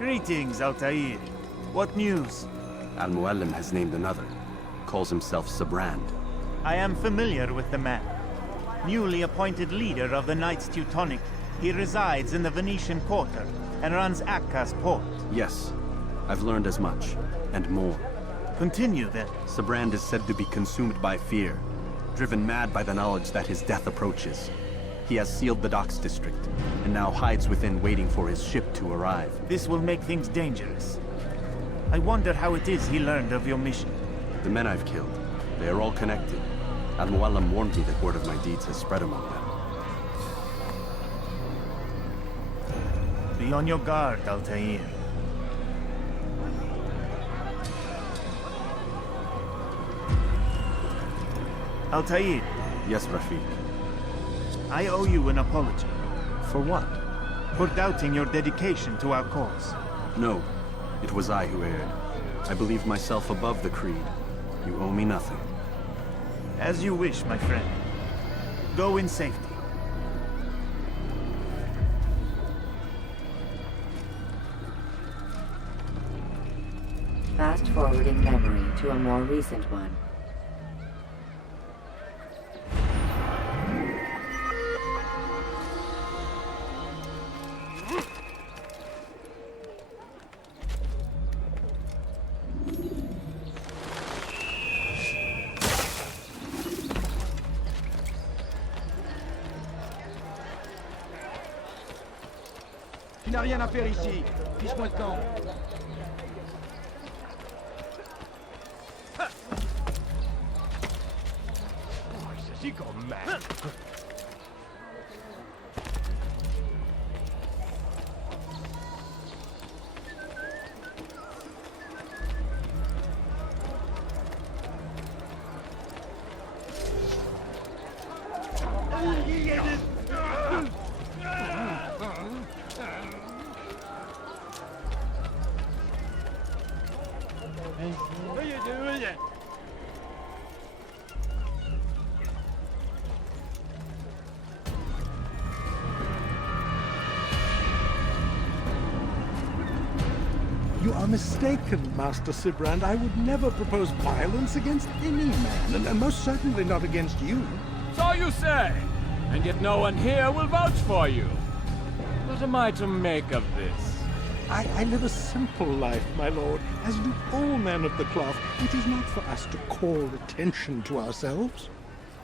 Greetings, Altair. What news? Al-Mualim has named another. Calls himself Sibrand. I am familiar with the man. Newly appointed leader of the Knights Teutonic, he resides in the Venetian Quarter and runs Akka's port. Yes, I've learned as much, and more. Continue then. Sibrand is said to be consumed by fear, driven mad by the knowledge that his death approaches. He has sealed the docks district, and now hides within waiting for his ship to arrive. This will make things dangerous. I wonder how it is he learned of your mission. The men I've killed, they are all connected. Al-Mualim warned me that word of my deeds has spread among them. Be on your guard, Altair. Altair, Yes, Rafiq. I owe you an apology. For what? For doubting your dedication to our cause. No, it was I who erred. I believed myself above the creed. You owe me nothing. As you wish, my friend. Go in safety. Fast-forwarding memory to a more recent one. Tu n'as rien à faire ici. Fiche-moi le temps. C'est quand même. What are you doing? You are mistaken, Master Sibrand. I would never propose violence against any man, and most certainly not against you. So you say, and yet no one here will vouch for you. What am I to make of this? I live a simple life, my lord, as do all men of the cloth. It is not for us to call attention to ourselves.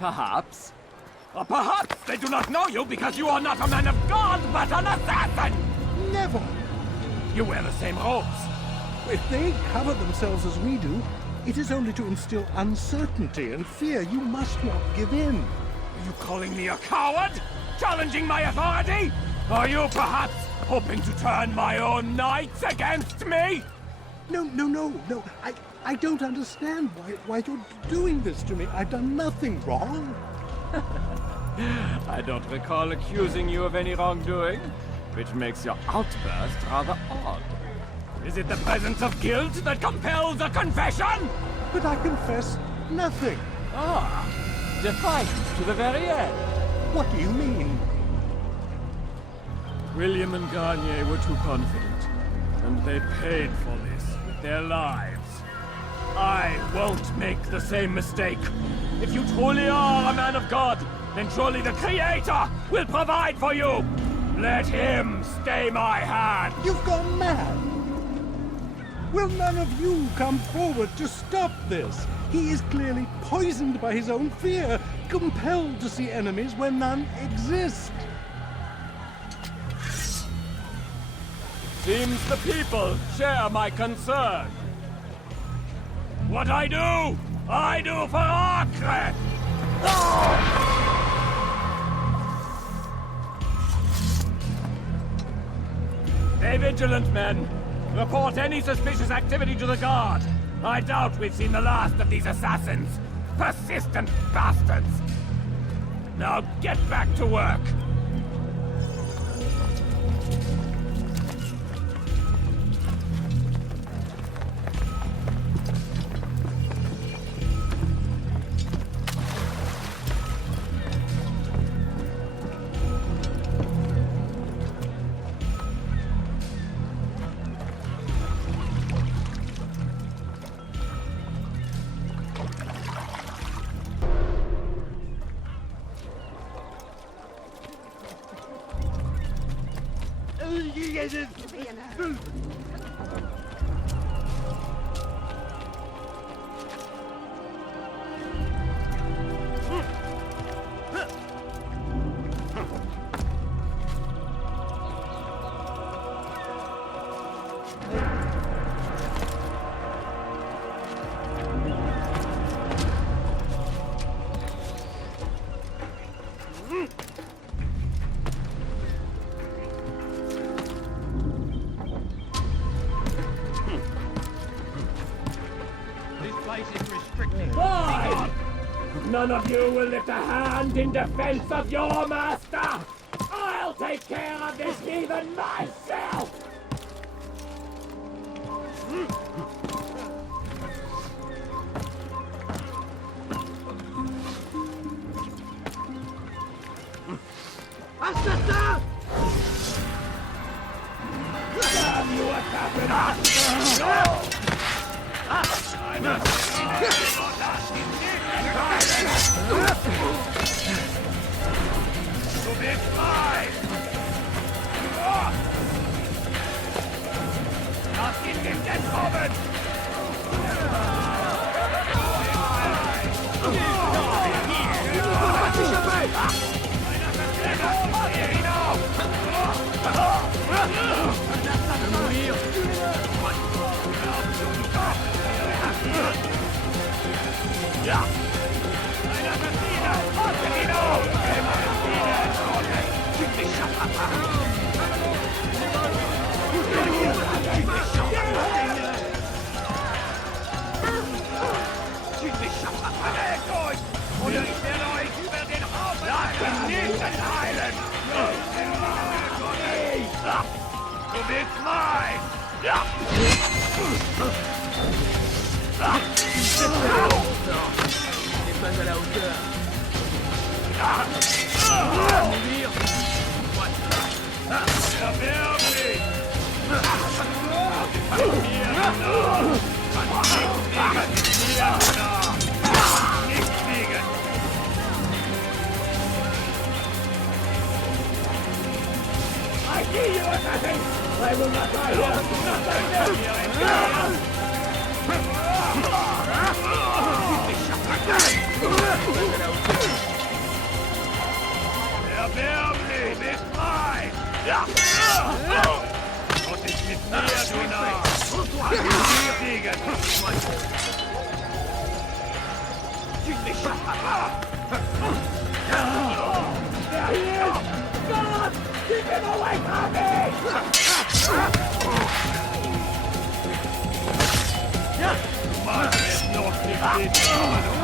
Perhaps. Or perhaps they do not know you because you are not a man of God, but an assassin! Never! You wear the same robes. If they cover themselves as we do, it is only to instill uncertainty and fear. You must not give in. Are you calling me a coward? Challenging my authority? Are you perhaps hoping to turn my own knights against me? No. I don't understand why you're doing this to me. I've done nothing wrong. I don't recall accusing you of any wrongdoing, which makes your outburst rather odd. Is it the presence of guilt that compels a confession? But I confess nothing. Ah, defiant to the very end. What do you mean? William and Garnier were too confident, and they paid for this with their lives. I won't make the same mistake. If you truly are a man of God, then surely the Creator will provide for you. Let him stay my hand. You've gone mad. Will none of you come forward to stop this? He is clearly poisoned by his own fear, compelled to see enemies where none exist. Seems the people share my concern. What I do for Acre! Stay vigilant, men. Report any suspicious activity to the guard. I doubt we've seen the last of these assassins. Persistent bastards. Now get back to work. Why? None of you will lift a hand in defense of your master! I'll take care of this heathen myself! Assassin! Damn you, a captain! Du bist frei! Lass ihn nicht entkommen! Ja! Ein Assassiner! Haltet ihn auf! Bewegt euch! Oder ich werde euch über den Haufen lasst ihn nicht entheilen! Du bist frei! Ja! n'est pas à la hauteur. Mourir. I see you, assassin! I will not die here! Erbärmlich, bist frei! Und ich mit mir, du Narr! Siegen! There he is! God! Keep him away from me! Du machst es noch nicht mit! Du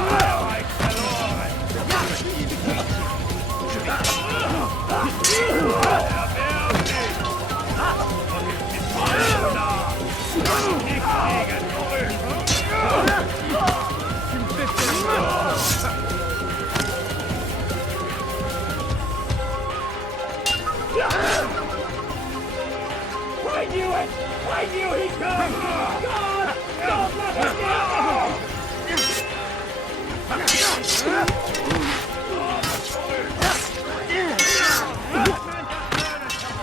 Freiheit verloren! Erbärmlich! Und ich mit mir, du Narr! Nicht gegen zurück! I knew it! I knew he'd come! God! Don't let him go!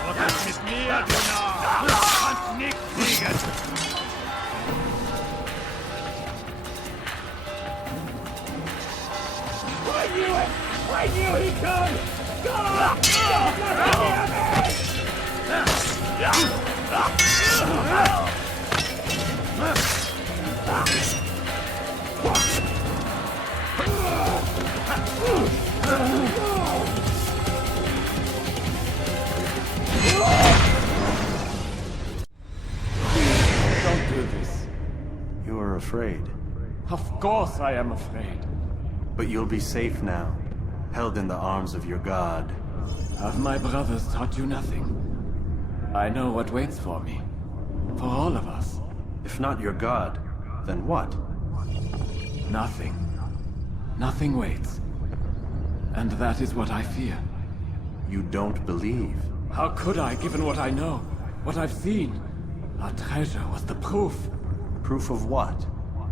Was ist mit mir, du Narr? Du kannst nicht siegen! I knew it! I knew he'd come! God! Don't let him near me! Don't do this. You are afraid. Of course I am afraid. But you'll be safe now, held in the arms of your god. Have my brothers taught you nothing? I know what waits for me. For all of us. If not your god, then what? Nothing. Nothing waits. And that is what I fear. You don't believe. How could I, given what I know? What I've seen? Our treasure was the proof. Proof of what?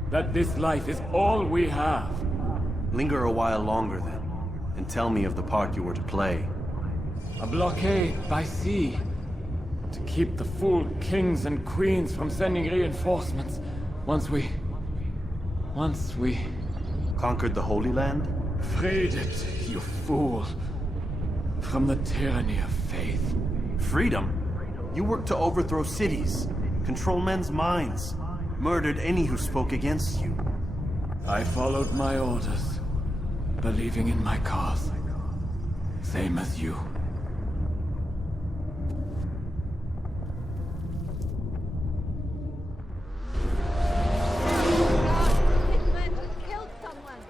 That this life is all we have. Linger a while longer then, and tell me of the part you were to play. A blockade by sea. To keep the fool kings and queens from sending reinforcements once we Conquered the Holy Land? freed it, you fool. From the tyranny of faith. Freedom? You worked to overthrow cities, control men's minds, murdered any who spoke against you. I followed my orders, believing in my cause. Same as you. This man just killed someone.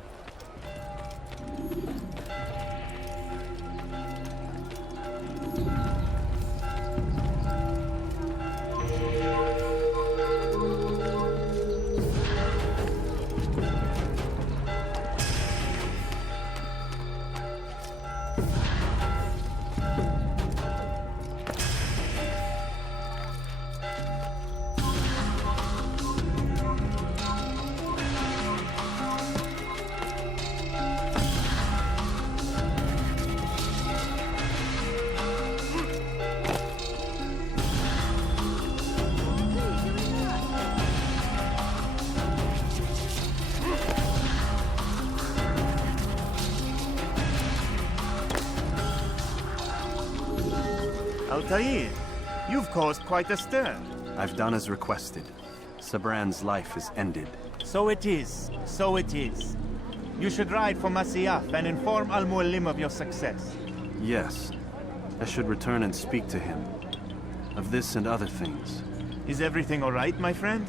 Altair, you've caused quite a stir. I've done as requested. Sabran's life is ended. So it is. So it is. You should ride for Masyaf and inform Al-Mualim of your success. Yes. I should return and speak to him. Of this and other things. Is everything all right, my friend?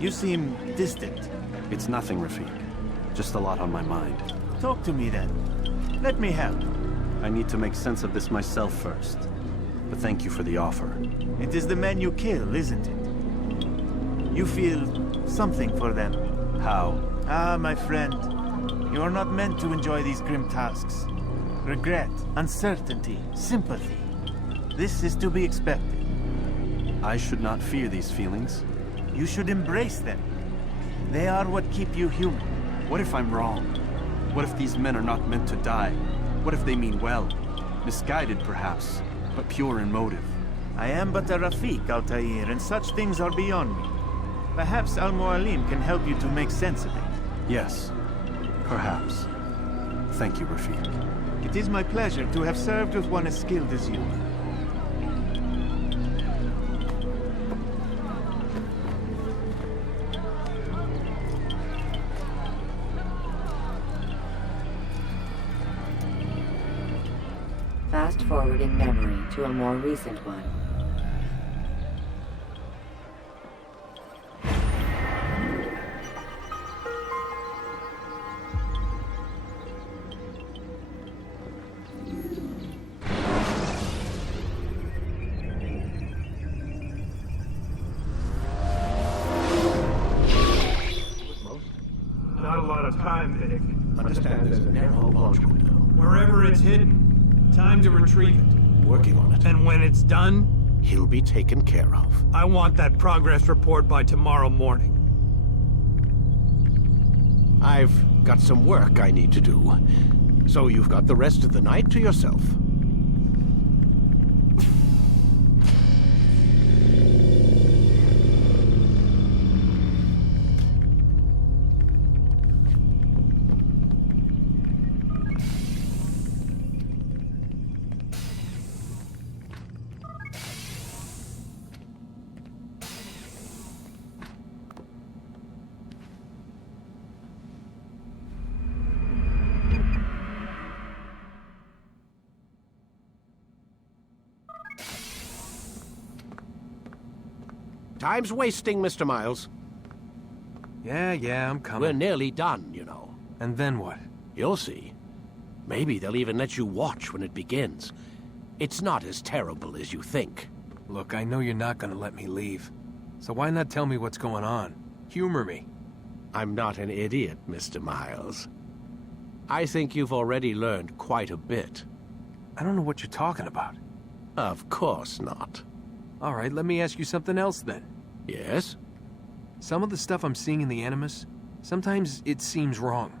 You seem distant. It's nothing, Rafik. Just a lot on my mind. Talk to me then. Let me help. I need to make sense of this myself first. But thank you for the offer. It is the men you kill, isn't it? You feel something for them. How? Ah, my friend. You are not meant to enjoy these grim tasks. Regret, uncertainty, sympathy. This is to be expected. I should not fear these feelings. You should embrace them. They are what keep you human. What if I'm wrong? What if these men are not meant to die? What if they mean well? Misguided, perhaps, but pure in motive. I am but a Rafik, Altair, and such things are beyond me. Perhaps Al-Mualim can help you to make sense of it. Yes, perhaps. Thank you, Rafik. It is my pleasure to have served with one as skilled as you. Fast forward in memory to a more recent one. Not a lot of time, Vic. Understand there's a narrow launch window. Wherever it's hidden, time to retrieve it. Working on it. And when it's done, He'll be taken care of. I want that progress report by tomorrow morning. I've got some work I need to do. So you've got the rest of the night to yourself. Time's wasting, Mr. Miles. Yeah, I'm coming. We're nearly done, you know. And then what? You'll see. Maybe they'll even let you watch when it begins. It's not as terrible as you think. Look, I know you're not gonna let me leave. So why not tell me what's going on? Humor me. I'm not an idiot, Mr. Miles. I think you've already learned quite a bit. I don't know what you're talking about. Of course not. All right, let me ask you something else then. Yes? Some of the stuff I'm seeing in the Animus, sometimes it seems wrong.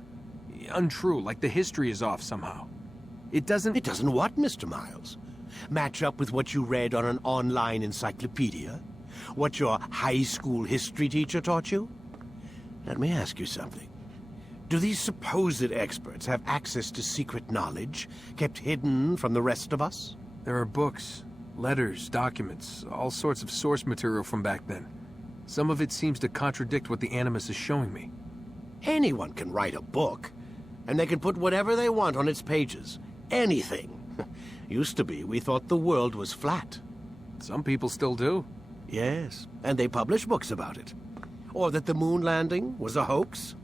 Untrue, like the history is off somehow. It doesn't what, Mr. Miles? match up with what you read on an online encyclopedia? What your high school history teacher taught you? Let me ask you something. Do these supposed experts have access to secret knowledge kept hidden from the rest of us? There are books, letters, documents, all sorts of source material from back then. Some of it seems to contradict what the Animus is showing me. Anyone can write a book, and they can put whatever they want on its pages. Anything. Used to be, we thought the world was flat. Some people still do. Yes, and they publish books about it. Or that the moon landing was a hoax.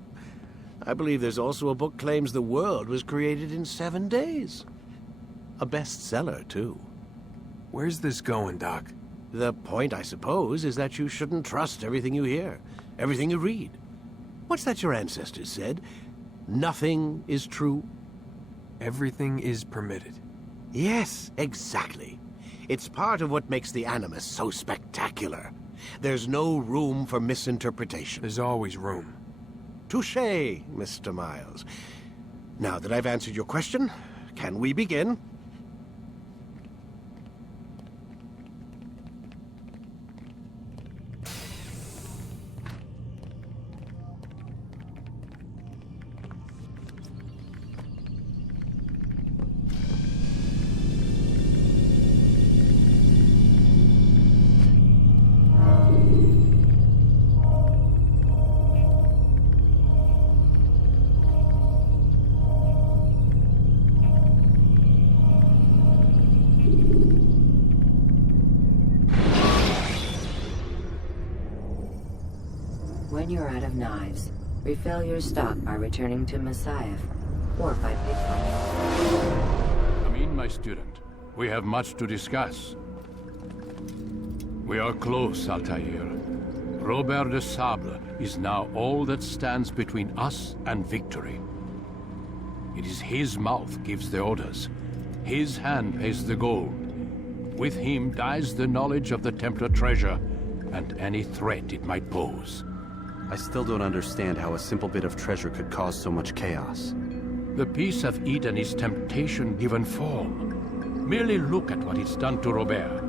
I believe there's also a book claims the world was created in 7 days. A bestseller, too. Where's this going, Doc? The point, I suppose, is that you shouldn't trust everything you hear, everything you read. What's that your ancestors said? Nothing is true? Everything is permitted. Yes, exactly. It's part of what makes the Animus so spectacular. There's no room for misinterpretation. There's always room. Touché, Mr. Miles. Now that I've answered your question, can we begin? When you're out of knives, refill your stock by returning to Messiah, or by picking. Come in, my student. We have much to discuss. We are close, Altair. Robert de Sable is now all that stands between us and victory. It is his mouth gives the orders. His hand pays the gold. With him dies the knowledge of the Templar treasure and any threat it might pose. I still don't understand how a simple bit of treasure could cause so much chaos. The Peace of Eden is temptation given form. Merely look at what it's done to Robert.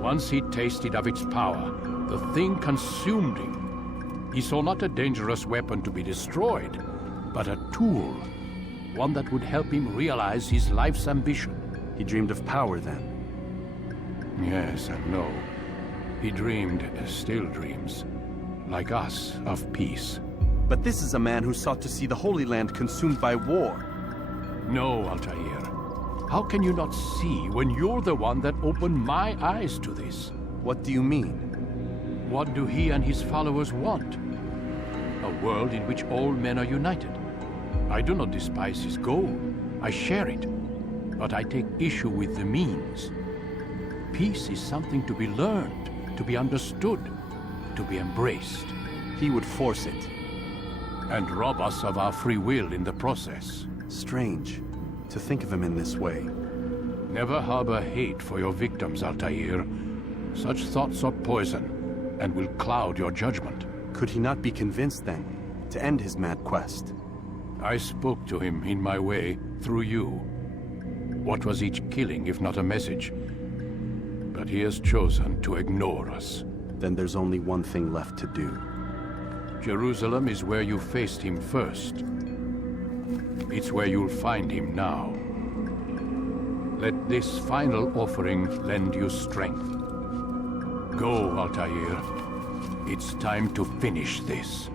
Once he tasted of its power, the thing consumed him. He saw not a dangerous weapon to be destroyed, but a tool. One that would help him realize his life's ambition. He dreamed of power then? Yes and no. He dreamed, still dreams. Like us, of peace. But this is a man who sought to see the Holy Land consumed by war. No, Altair. How can you not see when you're the one that opened my eyes to this? What do you mean? What do he and his followers want? A world in which all men are united. I do not despise his goal. I share it. But I take issue with the means. Peace is something to be learned, to be understood, to be embraced. He would force it. And rob us of our free will in the process. Strange, to think of him in this way. Never harbor hate for your victims, Altair. Such thoughts are poison, and will cloud your judgment. Could he not be convinced, then, to end his mad quest? I spoke to him in my way, through you. What was each killing, if not a message? But he has chosen to ignore us. Then there's only one thing left to do. Jerusalem is where you faced him first. It's where you'll find him now. Let this final offering lend you strength. Go, Altair. It's time to finish this.